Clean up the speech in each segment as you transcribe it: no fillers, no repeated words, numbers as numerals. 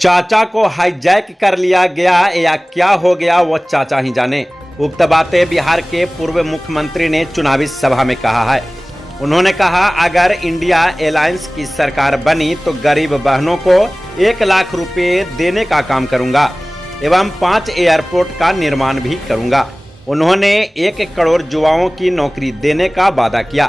चाचा को हाईजैक कर लिया गया या क्या हो गया वो चाचा ही जाने। उक्त बातें बिहार के पूर्व मुख्यमंत्री ने चुनावी सभा में कहा है। उन्होंने कहा, अगर इंडिया अलायंस की सरकार बनी तो गरीब बहनों को 1 लाख रुपए देने का काम करूंगा एवं 5 एयरपोर्ट का निर्माण भी करूंगा। उन्होंने 1 करोड़ युवाओं की नौकरी देने का वादा किया।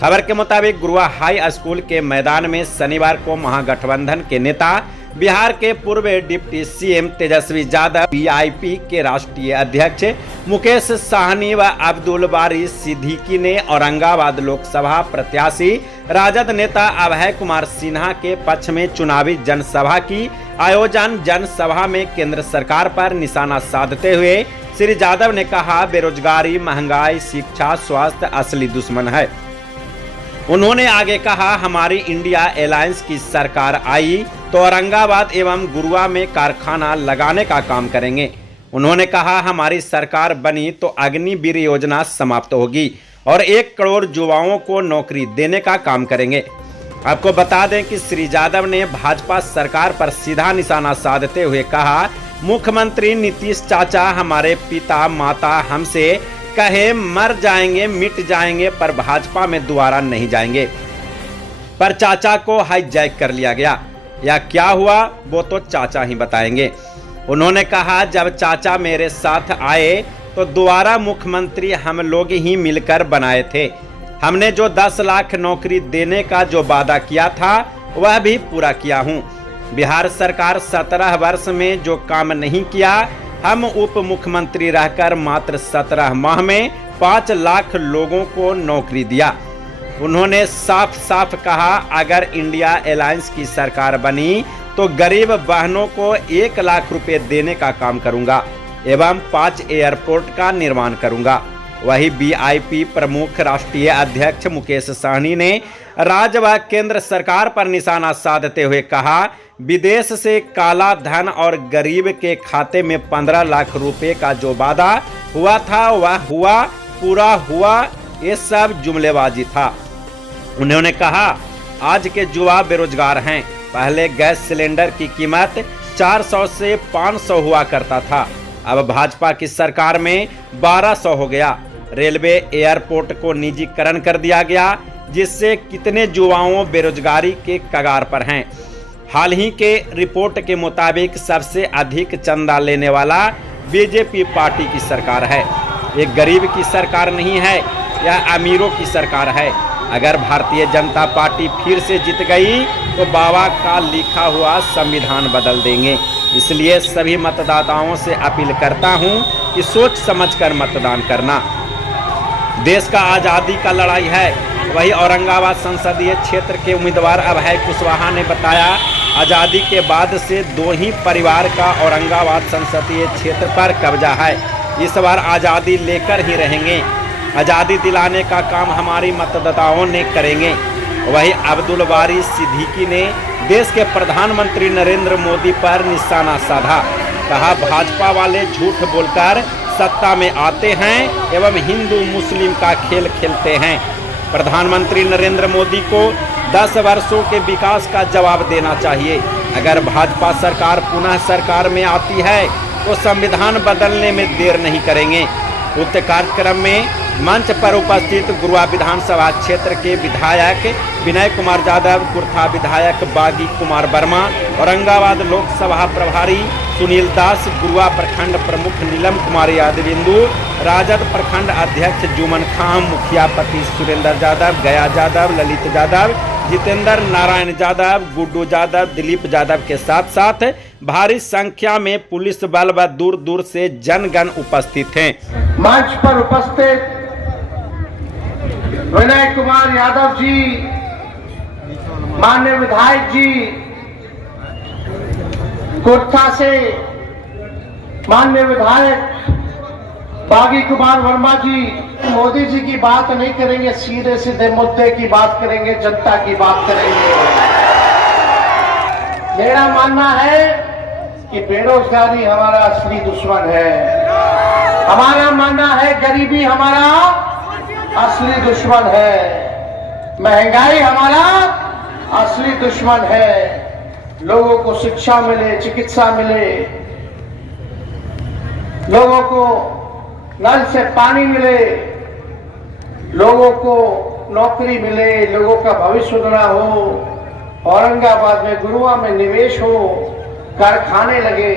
खबर के मुताबिक गुरुआ हाई स्कूल के मैदान में शनिवार को महागठबंधन के नेता बिहार के पूर्व deputy CM Tejashwi Yadav, VIP के राष्ट्रीय अध्यक्ष मुकेश साहनी व अब्दुल बारी सिद्दीकी ने औरंगाबाद लोकसभा प्रत्याशी राजद नेता अभय कुमार सिन्हा के पक्ष में चुनावी जनसभा की आयोजन। जनसभा में केंद्र सरकार पर निशाना साधते हुए श्री यादव ने कहा, बेरोजगारी, महंगाई, शिक्षा, स्वास्थ्य असली दुश्मन है। उन्होंने आगे कहा, हमारी इंडिया अलायंस की सरकार आई तो औरंगाबाद एवं गुरुआ में कारखाना लगाने का काम करेंगे। उन्होंने कहा, हमारी सरकार बनी तो अग्निवीर योजना समाप्त होगी और 1 करोड़ युवाओं को नौकरी देने का काम करेंगे। आपको बता दें कि श्री यादव ने भाजपा सरकार पर सीधा निशाना साधते हुए कहा, मुख्यमंत्री नीतीश चाचा हमारे पिता माता हमसे कहे मर जाएंगे मिट जाएंगे पर भाजपा में दोबारा नहीं जाएंगे, पर चाचा को हाईजैक कर लिया गया या क्या हुआ वो तो चाचा ही बताएंगे। उन्होंने कहा, जब चाचा मेरे साथ आए तो दोबारा मुख्यमंत्री हम लोग ही मिलकर बनाए थे। हमने जो 10 लाख नौकरी देने का जो वादा किया था वह भी पूरा किया हूँ। बिहार सरकार 17 वर्ष में जो काम नहीं किया, हम उप मुख्यमंत्री रहकर मात्र 17 माह में 5 लाख लोगों को नौकरी दिया। उन्होंने साफ साफ कहा, अगर इंडिया अलायंस की सरकार बनी तो गरीब बहनों को 1 लाख रुपए देने का काम करूंगा एवं 5 एयरपोर्ट का निर्माण करूंगा। वही वीआईपी प्रमुख राष्ट्रीय अध्यक्ष मुकेश साहनी ने राज्य व केंद्र सरकार पर निशाना साधते हुए कहा, विदेश से काला धन और गरीब के खाते में 15 लाख रुपए का जो वादा हुआ था वह हुआ, पूरा हुआ, ये सब जुमलेबाजी था। उन्होंने कहा, आज के युवा बेरोजगार हैं। पहले गैस सिलेंडर की कीमत 400 से 500 हुआ करता था, अब भाजपा की सरकार में 1200 हो गया। रेलवे एयरपोर्ट को निजीकरण कर दिया गया, जिससे कितने युवाओं बेरोजगारी के कगार पर हैं। हाल ही के रिपोर्ट के मुताबिक सबसे अधिक चंदा लेने वाला बीजेपी पार्टी की सरकार है। ये गरीब की सरकार नहीं है, यह अमीरों की सरकार है। अगर भारतीय जनता पार्टी फिर से जीत गई तो बाबा का लिखा हुआ संविधान बदल देंगे। इसलिए सभी मतदाताओं से अपील करता हूं कि सोच समझकर मतदान करना। देश का आज़ादी का लड़ाई है। वही औरंगाबाद संसदीय क्षेत्र के उम्मीदवार अभय कुशवाहा ने बताया, आज़ादी के बाद से 2 ही परिवार का औरंगाबाद संसदीय क्षेत्र पर कब्जा है। इस बार आज़ादी लेकर ही रहेंगे। आज़ादी दिलाने का काम हमारी मतदाताओं ने करेंगे। वही अब्दुल बारी सिद्दीकी ने देश के प्रधानमंत्री नरेंद्र मोदी पर निशाना साधा। कहा, भाजपा वाले झूठ बोलकर सत्ता में आते हैं एवं हिंदू मुस्लिम का खेल खेलते हैं। प्रधानमंत्री नरेंद्र मोदी को 10 वर्षों के विकास का जवाब देना चाहिए। अगर भाजपा सरकार पुनः सरकार में आती है तो संविधान बदलने में देर नहीं करेंगे। उक्त कार्यक्रम में मंच पर उपस्थित गुरुआ विधानसभा क्षेत्र के विधायक विनय कुमार यादव, कुर्था विधायक बागी कुमार वर्मा, औरंगाबाद लोकसभा प्रभारी सुनील दास, गुरुआ प्रखंड प्रमुख नीलम कुमारी यादविंदु, राजद प्रखंड अध्यक्ष जुमन खां, मुखिया पति सुरेंद्र यादव, गया यादव, ललित यादव, जितेंद्र नारायण यादव, गुड्डू यादव, दिलीप यादव के साथ साथ भारी संख्या में पुलिस बल व दूर दूर से जनगण उपस्थित हैं। मंच पर उपस्थित विनय कुमार यादव जी, माननीय विधायक जी, कोठा से माननीय विधायक बागी कुमार वर्मा जी, मोदी जी की बात नहीं करेंगे, सीधे सीधे मुद्दे की बात करेंगे, जनता की बात करेंगे। मेरा मानना है कि बेरोजगारी हमारा असली दुश्मन है। हमारा मानना है गरीबी हमारा असली दुश्मन है। महंगाई हमारा असली दुश्मन है। लोगों को शिक्षा मिले, चिकित्सा मिले, लोगों को नल से पानी मिले, लोगों को नौकरी मिले, लोगों का भविष्य उन्नत हो, औरंगाबाद में गुरुआ में निवेश हो, कारखाने लगे,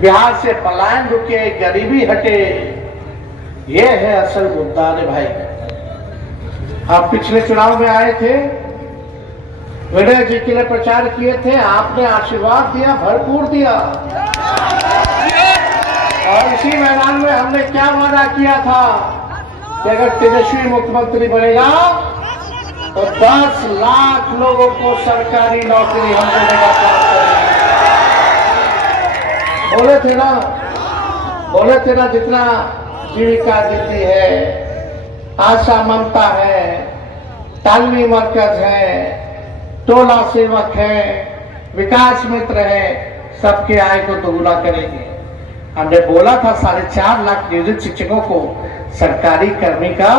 बिहार से पलायन रुके, गरीबी हटे। ये है असल मुद्दा रे भाई। आप पिछले चुनाव में आए थे, विनय जी के लिए प्रचार किए थे, आपने आशीर्वाद दिया, भरपूर दिया। और इसी मैदान में हमने क्या वादा किया था कि अगर तेजस्वी मुख्यमंत्री बनेगा तो 10 लाख लोगों को सरकारी नौकरी हम देने का काम करेंगे। बोले थे ना जितना जीविका दीदी है, आशा ममता है, तालमी मरकज है, टोला सेवक है, विकास मित्र है, सबके आय को दोगुना करेंगे। हमने बोला था 4.5 लाख नियोजित शिक्षकों को सरकारी कर्मी का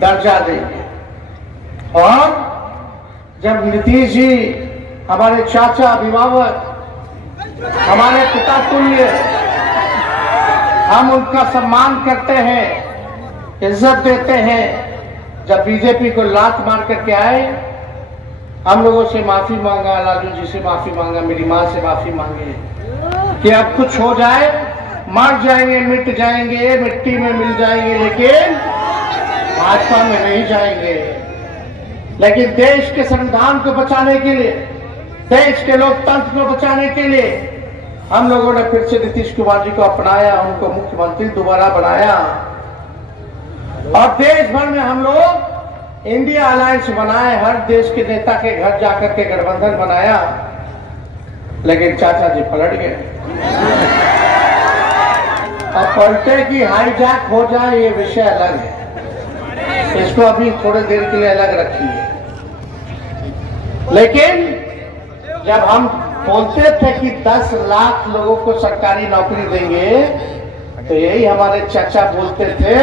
दर्जा देंगे। और जब नीतीश जी हमारे चाचा अभिभावक, हमारे पिता तुल्य, हम उनका सम्मान करते हैं, इज्जत देते हैं, जब बीजेपी को लात मार करके आए, हम लोगों से माफी मांगा, लालू जी से माफी मांगा, मेरी मां से माफी मांगी कि अब कुछ हो जाए, मर जाएंगे, मिट जाएंगे, मिट्टी में मिल जाएंगे, लेकिन भाजपा में नहीं जाएंगे। लेकिन देश के संविधान को बचाने के लिए, देश के लोकतंत्र को बचाने के लिए हम लोगों ने फिर से नीतीश कुमार जी को अपनाया, उनको मुख्यमंत्री दोबारा बनाया। और देश भर में हम लोग इंडिया अलायंस बनाए, हर देश के नेता के घर जाकर के गठबंधन बनाया। लेकिन चाचा जी पलट गए। अब पलटे की हाईजैक हो जाए ये विषय अलग है, इसको अभी थोड़ी देर के लिए अलग रखिए। लेकिन जब हम बोलते थे कि 10 लाख लोगों को सरकारी नौकरी देंगे, तो यही हमारे चाचा बोलते थे,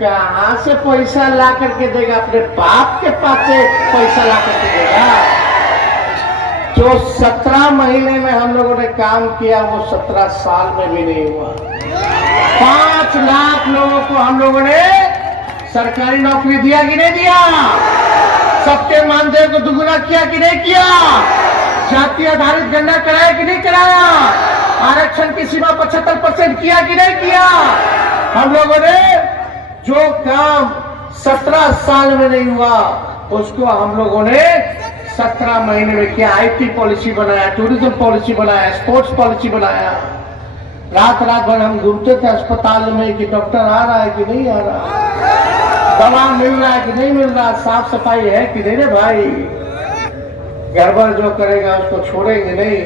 कहां से पैसा ला करके देगा, अपने बाप के पास से पैसा ला करके देगा। जो 17 महीने में हम लोगों ने काम किया वो 17 साल में भी नहीं हुआ। 5 लाख लोगों को हम लोगों ने सरकारी नौकरी दिया कि नहीं दिया? सबके मानदेय को दुगुना किया कि नहीं किया? जाति आधारित गणना कराया कि नहीं कराया? आरक्षण की सीमा 75% किया कि नहीं किया? हम लोगों ने जो काम 17 साल में नहीं हुआ उसको हम लोगों ने 17 महीने में किया। आईटी पॉलिसी बनाया, टूरिज्म पॉलिसी बनाया, स्पोर्ट्स पॉलिसी बनाया। रात भर हम घूमते थे अस्पताल में कि डॉक्टर आ रहा है कि नहीं आ रहा, दवा मिल रहा है कि नहीं मिल रहा, साफ सफाई है कि नहीं रे भाई। गड़बड़ जो करेगा उसको छोड़ेंगे नहीं।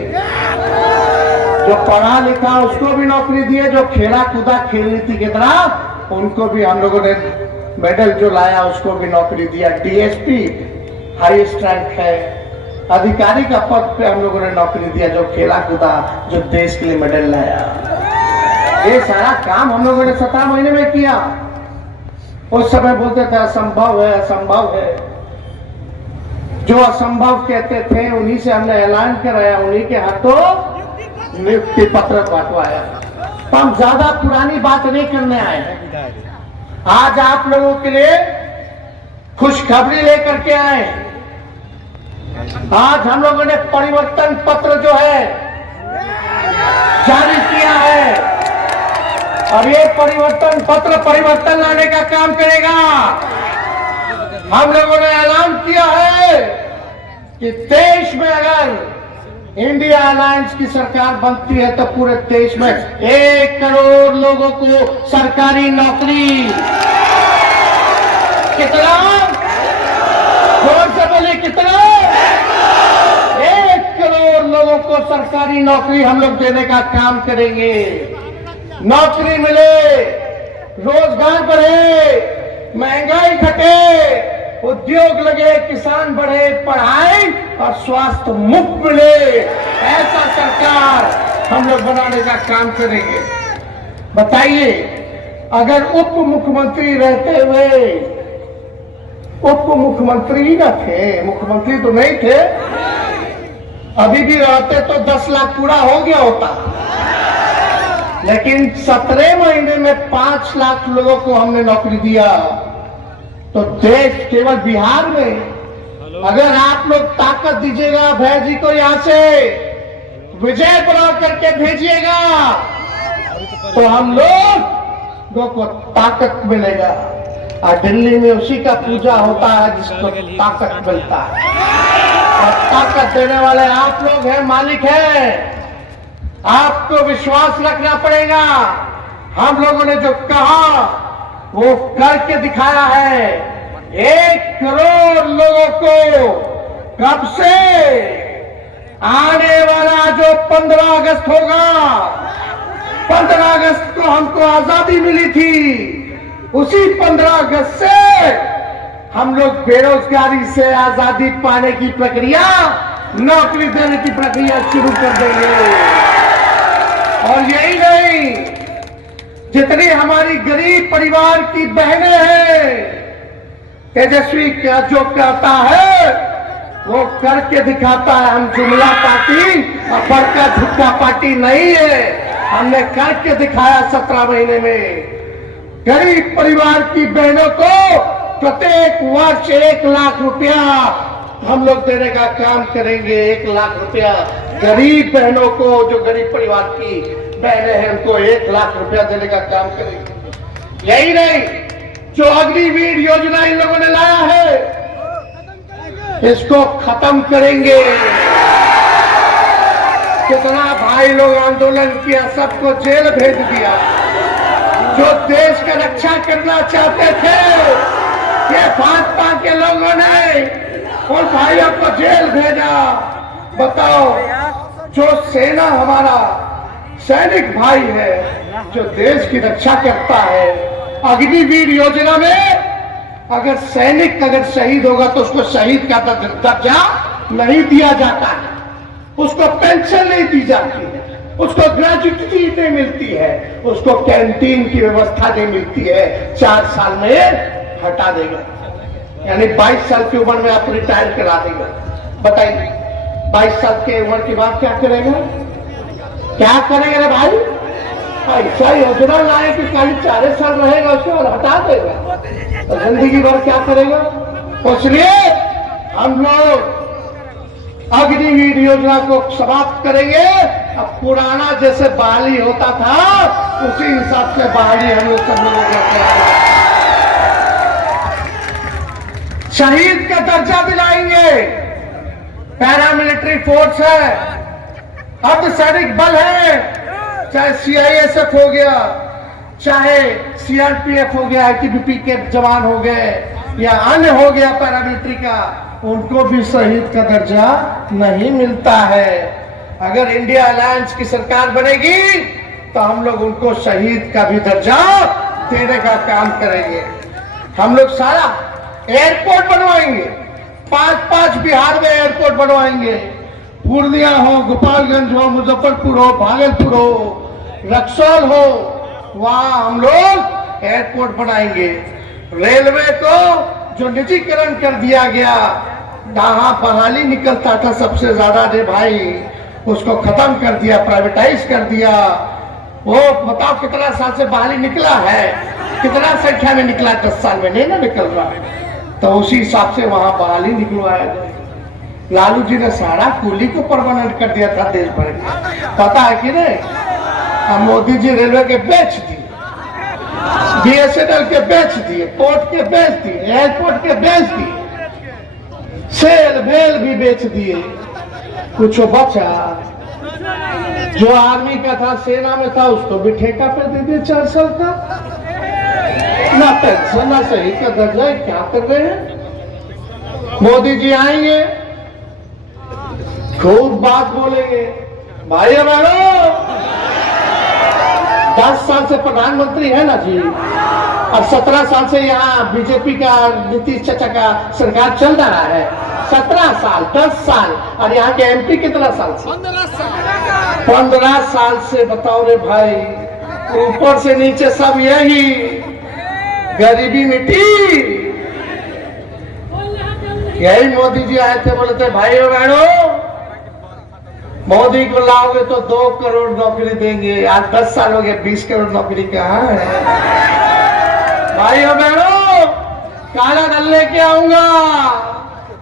जो पढ़ा लिखा उसको भी नौकरी दिए, जो खेला कूदा खेल नीति की तरह उनको भी हम लोगों ने मेडल जो लाया उसको भी नौकरी दिया। डीएसपी हाईएस्ट रैंक है, अधिकारी का पद पे हम लोगों ने नौकरी दिया, जो खेला कूदा, जो देश के लिए मेडल लाया। ये सारा काम हम लोगों ने 17 महीने में किया। उस समय बोलते थे असंभव है, असंभव है। जो असंभव कहते थे उन्हीं से हमने ऐलान कराया, उन्हीं के हाथों नियुक्ति पत्र बांटवाया। तो हम ज्यादा पुरानी बात नहीं करने आए हैं। आज आप लोगों के लिए खुशखबरी लेकर के आए। आज हम लोगों ने परिवर्तन पत्र जो है जारी किया है, और ये परिवर्तन पत्र परिवर्तन लाने का काम करेगा। हम लोगों ने ऐलान किया है कि देश में अगर इंडिया अलायंस की सरकार बनती है तो पूरे देश में 1 करोड़ लोगों को सरकारी नौकरी। कितना? जोर से बोले कितना? 1 करोड़ लोगों को सरकारी नौकरी हम लोग देने का काम करेंगे। नौकरी मिले, रोजगार बढ़े, महंगाई घटे, उद्योग लगे, किसान बढ़े, पढ़ाई और स्वास्थ्य मुफ्त मिले, ऐसा सरकार हम लोग बनाने का काम करेंगे। बताइए, अगर उप मुख्यमंत्री रहते हुए, उप मुख्यमंत्री ही न थे, मुख्यमंत्री तो नहीं थे, अभी भी रहते तो 10 लाख पूरा हो गया होता, लेकिन 17 महीने में 5 लाख लोगों को हमने नौकरी दिया। तो देश केवल बिहार में अगर आप लोग ताकत दीजिएगा भैया जी को यहां से विजय प्राप्त करके भेजिएगा तो हम लोग को ताकत मिलेगा। और दिल्ली में उसी का पूजा होता है जिसको ताकत मिलता है, और ताकत देने वाले आप लोग हैं, मालिक हैं। आपको विश्वास रखना पड़ेगा। हम लोगों ने जो कहा वो करके दिखाया है। 1 करोड़ लोगों को कब से आने वाला जो 15 अगस्त होगा, 15 अगस्त को हमको आजादी मिली थी, उसी 15 अगस्त से हम लोग बेरोजगारी से आजादी पाने की प्रक्रिया, नौकरी देने की प्रक्रिया शुरू कर देंगे। और यही नहीं, जितनी हमारी गरीब परिवार की बहनें हैं, तेजस्वी क्या जो कहता है वो करके दिखाता है। हम जुमला पार्टी और बड़का झुक्का पार्टी नहीं है, हमने करके दिखाया 17 महीने में। गरीब परिवार की बहनों को प्रत्येक वर्ष 1 लाख रुपया हम लोग देने का काम करेंगे। 1 लाख रुपया गरीब बहनों को, जो गरीब परिवार की बहनें हैं, उनको 1 लाख रुपया देने का काम करेंगे। यही नहीं, जो अग्निवीर योजना इन लोगों ने लाया है, इसको खत्म करेंगे। कितना भाई लोग आंदोलन किया, सबको जेल भेज दिया। जो देश का रक्षा करना चाहते थे, ये भाजपा के लोगों ने उन भाइयों को जेल भेजा। बताओ, जो सेना हमारा सैनिक भाई है, जो देश की रक्षा करता है, अग्निवीर योजना में अगर सैनिक अगर शहीद होगा तो उसको शहीद का दर्जा नहीं दिया जाता है, उसको पेंशन नहीं दी जाती है, उसको ग्रेजुटी नहीं मिलती है, उसको कैंटीन की व्यवस्था नहीं मिलती है। 4 साल में हटा देगा, यानी 22 साल की उम्र में आप रिटायर करा देगा। बताइए, 22 साल की उम्र के बाद क्या करेगा? क्या करेगा रे भाई? ऐसा योजना लाए कि खाली 4 साल रहेगा, उसको हटा देगा, तो जिंदगी भर क्या करेगा? इसलिए हम लोग अग्निवीर योजना को समाप्त करेंगे। अब पुराना जैसे बहाली होता था, उसी हिसाब से बहाली हम लोग सब लोगों को करेंगे। शहीद का दर्जा दिलाएंगे। पैरामिलिट्री फोर्स है, अर्धसैनिक बल है, चाहे सीआईएसएफ हो गया, चाहे सीआरपीएफ हो गया, आईटीबीपी के जवान हो गए, या अन्य हो गया पैरामिलिट्री का, उनको भी शहीद का दर्जा नहीं मिलता है। अगर इंडिया अलायंस की सरकार बनेगी तो हम लोग उनको शहीद का भी दर्जा देने का काम करेंगे। हम लोग सारा एयरपोर्ट बनवाएंगे, 5-5 बिहार में एयरपोर्ट बनवाएंगे। पूर्णिया हो, गोपालगंज हो, मुजफ्फरपुर हो, भागलपुर हो, रक्सौल हो, वहां हम लोग एयरपोर्ट बनाएंगे। रेलवे को जो निजीकरण कर दिया गया, जहां बहाली निकलता था सबसे ज्यादा रे भाई, उसको खत्म कर दिया, प्राइवेटाइज कर दिया। वो बताओ कितना साल से बहाली निकला है, कितना संख्या में निकला? 10 साल में नहीं ना निकल रहा, तो उसी हिसाब से वहां बहाली निकलवाया गया। लालू जी ने सारा कुली को परमानेंट कर दिया था देश भर में, पता है कि नहीं? अब मोदी जी रेलवे के बेच दिए, बीएसएनएल के बेच दिए, पोर्ट के बेच दिए, एयरपोर्ट के बेच दिए, सेल भेल भी बेच दिए। कुछ बचा जो आर्मी का था, सेना में था, उसको भी ठेका पे दे दिए 4 साल का। ना पेंशन ना शहीद का दर्जा, क्या कर रहे हैं? मोदी जी आएंगे, खूब बात बोलेंगे, भाई बहनों 10 साल से प्रधानमंत्री है ना जी, और 17 साल से यहाँ बीजेपी का नीतीश चाचा का सरकार चल रहा है। 17 साल, 10 साल, और यहाँ के एमपी कितना साल से? 15 साल से। बताओ रे भाई, ऊपर से नीचे सब यही, गरीबी मिट्टी। यही मोदी जी आए थे, बोले थे भाई बहनों मोदी को लाओगे तो 2 करोड़ नौकरी देंगे। आज 10 साल हो गए, 20 करोड़ नौकरी कहाँ है? भाइयों बहनों, काला धन लेके आऊंगा,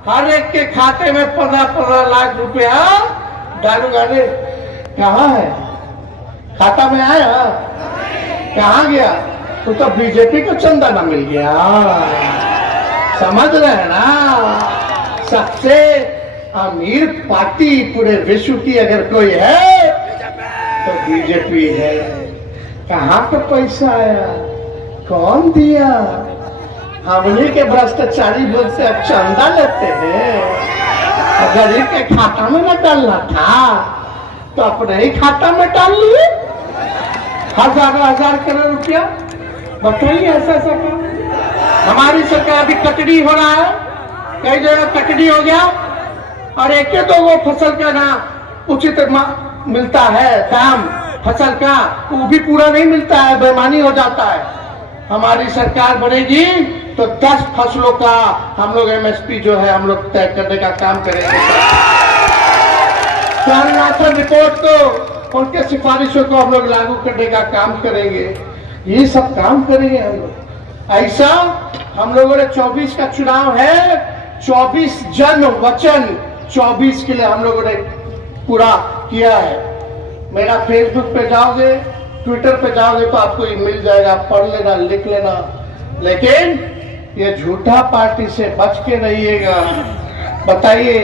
हर एक के खाते में 15-15 लाख रुपया डालूंगा। रे कहाँ है? खाता में आया? कहाँ गया? तो बीजेपी को चंदा ना मिल गया। समझ रहे हैं ना? सबसे अमीर पार्टी पूरे विश्व की अगर कोई है तो बीजेपी है। कहाँ पे पैसा आया? कौन दिया? हमने के भ्रष्टाचारी लोग से अब चंदा लेते हैं। गरीब के खाता में न डालना था तो अपने ही खाता में डाल लिए हजार करोड़ रुपया। बताइए ऐसा काम। हमारी सरकार अभी कटनी हो रहा है, कई जगह कटनी हो गया और एक तो वो फसल का ना उचित मिलता है दाम फसल का, वो भी पूरा नहीं मिलता है, बेईमानी हो जाता है। हमारी सरकार बनेगी तो 10 फसलों का हम लोग एमएसपी जो है हम लोग तय करने का काम करेंगे। स्वामीनाथन रिपोर्ट को उनके सिफारिशों को हम लोग लागू करने का काम करेंगे। ये सब काम करेंगे हम लोग। ऐसा हम लोगों ने 24 का चुनाव है, 24 जन वचन 24 के लिए हम लोगों ने पूरा किया है। मेरा फेसबुक पे जाओगे, ट्विटर पे जाओगे तो आपको ये मिल जाएगा, पढ़ लेना, लिख लेना। लेकिन ये झूठा पार्टी से बच के रहिएगा। बताइए,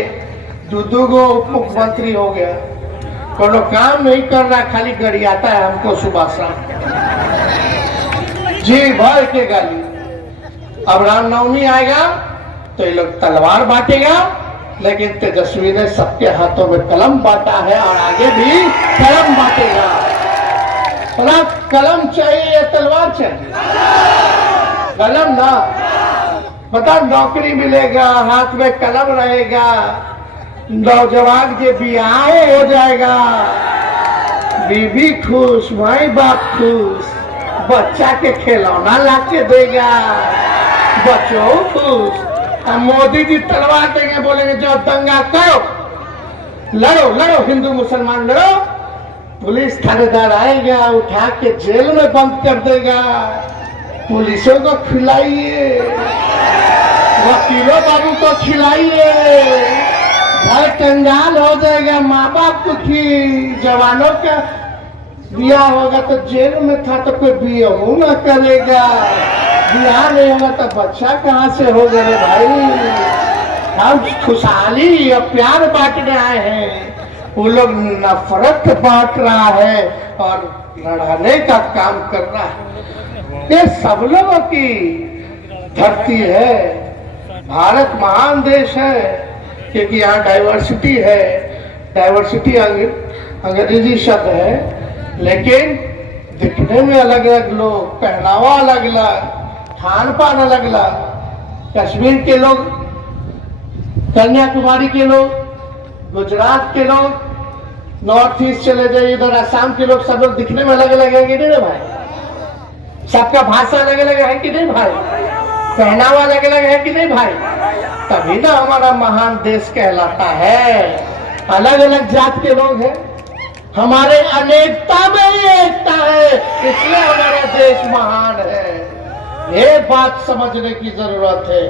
दूधू को उप मुख्यमंत्री हो गया, कोनो काम नहीं कर रहा, खाली गरियाता है हमको सुबह शाम, जी भर के गाली। अब रामनवमी आएगा तो ये लोग तलवार बांटेगा, लेकिन तेजस्वी ने सबके हाथों में कलम बांटा है और आगे भी कलम बांटेगा। और कलम चाहिए या तलवार चाहिए? कलम ना। बता, नौकरी मिलेगा, हाथ में कलम रहेगा, नौजवान के ब्याह हो जाएगा, बीवी खुश, माई बाप खुश, बच्चा के खिलौना ला के देगा, बच्चों खुश। अब मोदी जी तलवार देंगे, बोलेंगे जो दंगा करो, लड़ो लड़ो, हिंदू मुसलमान लड़ो, पुलिस थानेदार आएगा, उठा के जेल में बंद कर देगा। पुलिसों को खिलाइए, वकीलों बाबू को खिलाइए, घर कंगाल हो जाएगा, माँ बाप को जवानों का दिया होगा तो जेल में था तो कोई बियाह न करेगा, बियाह नहीं होगा तो बच्चा कहाँ से होगा रे भाई। हम खुशहाली और प्यार बांटने आए हैं, वो लोग नफरत बांट रहा है और लड़ाने का काम कर रहा है। ये सब लोगों की धरती है। भारत महान देश है क्योंकि यहाँ डाइवर्सिटी है। डाइवर्सिटी अंग्रेजी शब्द है, लेकिन दिखने में अलग अलग लोग, पहनावा अलग अलग, खान पान अलग अलग। कश्मीर के लोग, कन्याकुमारी के लोग, गुजरात के लोग, नॉर्थ ईस्ट चले जाइए इधर असम के लोग, सब लोग दिखने में अलग अलग है कि नहीं भाई? सबका भाषा अलग अलग है कि नहीं भाई? पहनावा अलग अलग है कि नहीं भाई? तभी ना हमारा महान देश कहलाता है। अलग अलग जात के लोग हैं, हमारे अनेकता में ही एकता है, इसलिए हमारा देश महान है। ये बात समझने की जरूरत है।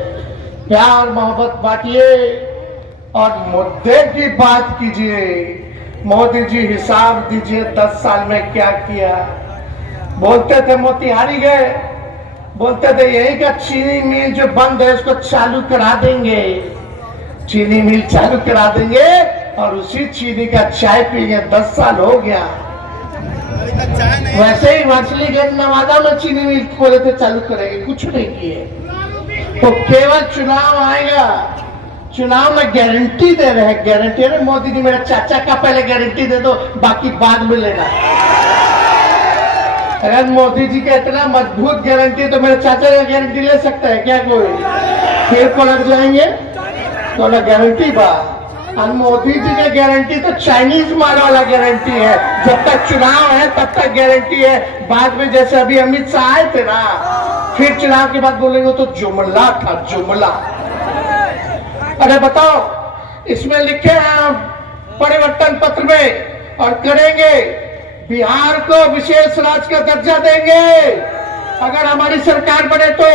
प्यार मोहब्बत बांटिए और मुद्दे की बात कीजिए। मोदी जी हिसाब दीजिए 10 साल में क्या किया। बोलते थे मोतिहारी गए, बोलते थे यही का चीनी मिल जो बंद है उसको चालू करा देंगे, चीनी मिल चालू करा देंगे और उसी चीनी का चाय पिएंगे। 10 साल हो गया। वैसे ही मछली गेट नवादा में चीनी मिल खोले थे चालू करेंगे, कुछ नहीं किए। तो केवल चुनाव आएगा, चुनाव में गारंटी दे रहे हैं, गारंटी। अरे मोदी जी मेरे चाचा का पहले गारंटी दे दो, बाकी बाद में लेना। अगर मोदी जी का इतना मजबूत गारंटी तो मेरे चाचा का गारंटी ले सकता है क्या कोई? फिर पलट जाएंगे तो ना गारंटी बात। और मोदी जी की गारंटी तो चाइनीज माल वाला गारंटी है। जब तक चुनाव है तब तक गारंटी है, बाद में जैसे अभी अमित शाह आए थे ना, फिर चुनाव के बाद बोलेंगे तो जुमला था, जुमला। अरे बताओ, इसमें लिखे हैं परिवर्तन पत्र में और करेंगे। बिहार को विशेष राज्य का दर्जा देंगे अगर हमारी सरकार बने तो,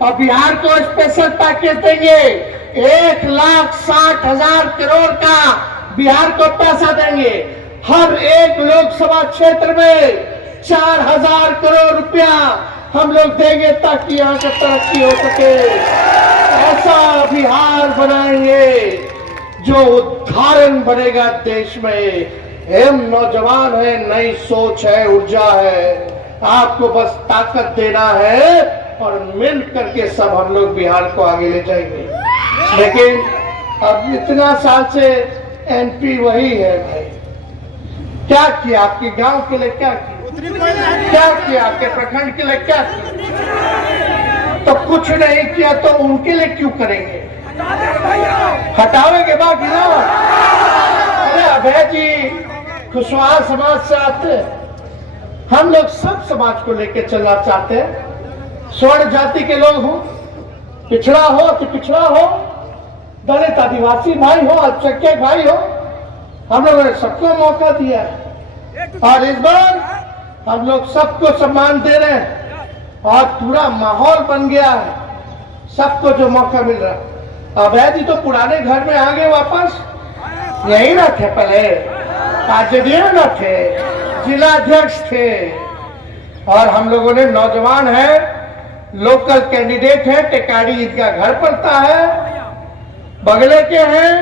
और बिहार को स्पेशल पैकेज देंगे। 1,60,000 करोड़ का बिहार को पैसा देंगे। हर एक लोकसभा क्षेत्र में 4,000 करोड़ रुपया हम लोग देंगे ताकि यहाँ की तरक्की हो सके। ऐसा बिहार बनाएंगे जो उदाहरण बनेगा देश में। हम नौजवान है, नई सोच है, ऊर्जा है, आपको बस ताकत देना है और मिल करके सब हम लोग बिहार को आगे ले जाएंगे। लेकिन अब इतना साल से एमपी वही है भाई। क्या किया आपके गांव के लिए, क्या किया आपके प्रखंड के लिए, क्या किया? तो कुछ नहीं किया तो उनके लिए क्यों करेंगे? हटावेंगे बाकी ना। अरे अभय जी खुशहाल समाज से आते हैं, हम लोग सब समाज को लेकर चलना चाहते हैं। स्वर्ण जाति के लोग हो, पिछड़ा हो तो पिछड़ा हो, दलित आदिवासी भाई हो, अल्पसंख्यक भाई हो, हम लोगों ने सबको मौका दिया है और इस बार हम लोग सबको सम्मान दे रहे हैं और पूरा माहौल बन गया है, सबको जो मौका मिल रहा है। अभय जी तो पुराने घर में आ गए वापस, यही ना थे पहले, आरजेडी में न थे, जिला अध्यक्ष थे। और हम लोगों ने नौजवान है, लोकल कैंडिडेट है, टेकारी ईदगाह घर पड़ता है, बगले के हैं।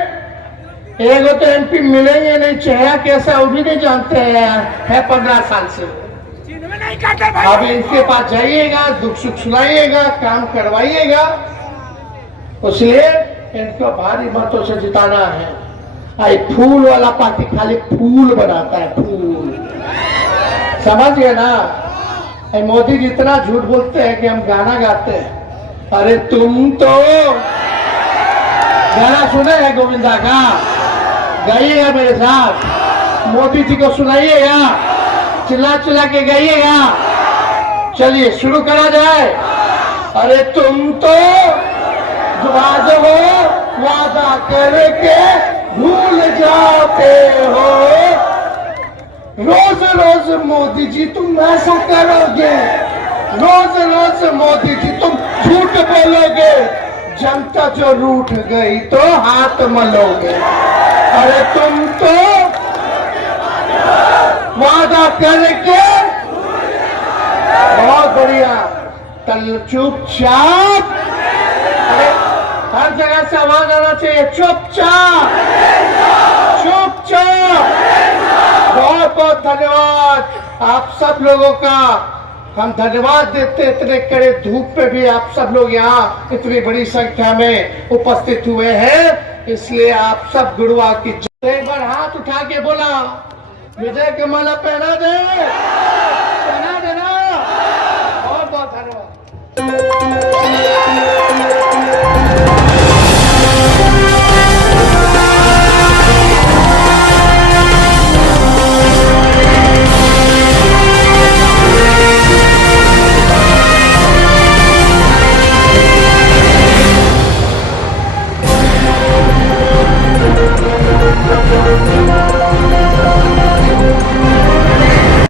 एक तो एमपी मिलेंगे नहीं, चेहरा कैसा वो भी नहीं जानते हैं, है 15 साल से। अब इनके पास जाइएगा, दुख सुख सुनाइएगा, काम करवाइएगा, इसलिए इनको भारी मतों से जिताना है। आई फूल वाला पार्टी खाली फूल बनाता है, फूल, समझ गए ना? मोदी जी इतना झूठ बोलते हैं कि हम गाना गाते हैं। अरे तुम तो गाना सुने हैं गोविंदा का, गाइएगा मेरे साथ, मोदी जी को सुनाइएगा, चिल्ला चिल्ला के गाइएगा। चलिए शुरू करा जाए। अरे तुम तो वादा करके भूल जाते हो, रोज रोज मोदी जी तुम ऐसा करोगे, रोज रोज मोदी जी तुम झूठ बोलोगे, जनता जो रूठ गई तो हाथ मलोगे। अरे तुम तो वादा करके, बहुत बढ़िया, तल चुपचाप, हर जगह से आवाज आना चाहिए, चुपचाप चुपचाप। बहुत बहुत धन्यवाद आप सब लोगों का, हम धन्यवाद देते। इतने कड़े धूप पे भी आप सब लोग यहाँ इतनी बड़ी संख्या में उपस्थित हुए हैं, इसलिए आप सब गुरुआ की एक बार हाथ उठा के बोला विजय की माला पहना देना। बहुत बहुत धन्यवाद।